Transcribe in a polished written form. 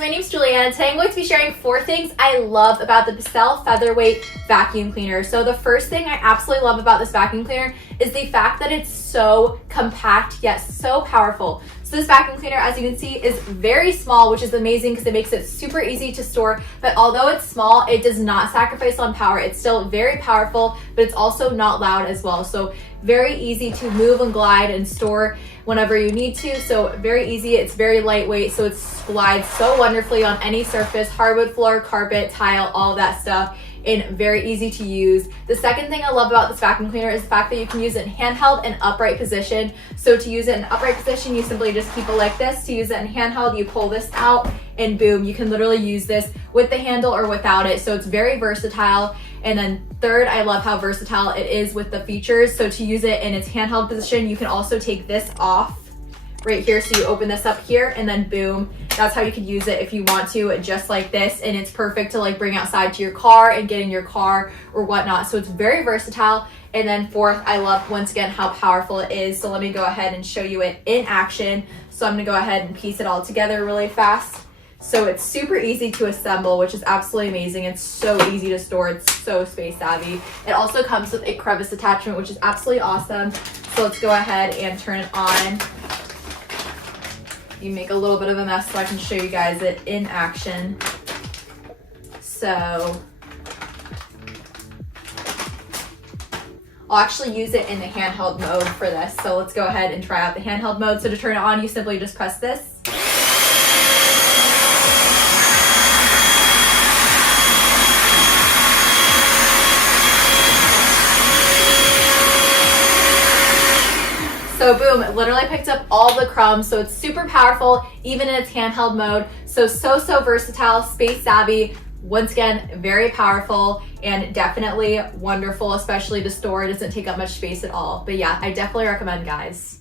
my name's Juliana, and today I'm going to be sharing 4 things I love about the Bissell Featherweight vacuum cleaner. So the first thing I absolutely love about this vacuum cleaner is the fact that it's so compact yet so powerful. So this vacuum cleaner, as you can see, is very small, which is amazing because it makes it super easy to store. But although it's small, it does not sacrifice on power. It's still very powerful, but it's also not loud as well. So very easy to move and glide and store whenever you need to. So very easy, it's very lightweight, so it glides so wonderfully on any surface, hardwood floor, carpet, tile, all of that stuff, and very easy to use. The second thing I love about this vacuum cleaner is the fact that you can use it in handheld and upright position. So to use it in upright position, you simply just keep it like this. To use it in handheld, you pull this out and boom, you can literally use this with the handle or without it. So it's very versatile. And then third, I love how versatile it is with the features. So to use it in its handheld position, you can also take this off right here. So you open this up here and then boom, that's how you could use it if you want to, just like this. And it's perfect to like bring outside to your car and get in your car or whatnot. So it's very versatile. And then fourth, I love once again how powerful it is. So let me go ahead and show you it in action. So I'm gonna go ahead and piece it all together really fast. So it's super easy to assemble, which is absolutely amazing. It's so easy to store. It's so space savvy. It also comes with a crevice attachment, which is absolutely awesome. So let's go ahead and turn it on. You make a little bit of a mess so I can show you guys it in action. So I'll actually use it in the handheld mode for this. So let's go ahead and try out the handheld mode. So to turn it on, you simply just press this. So boom, it literally picked up all the crumbs. So it's super powerful, even in its handheld mode. So versatile, space savvy. Once again, very powerful and definitely wonderful, especially to store. It doesn't take up much space at all. But yeah, I definitely recommend, guys.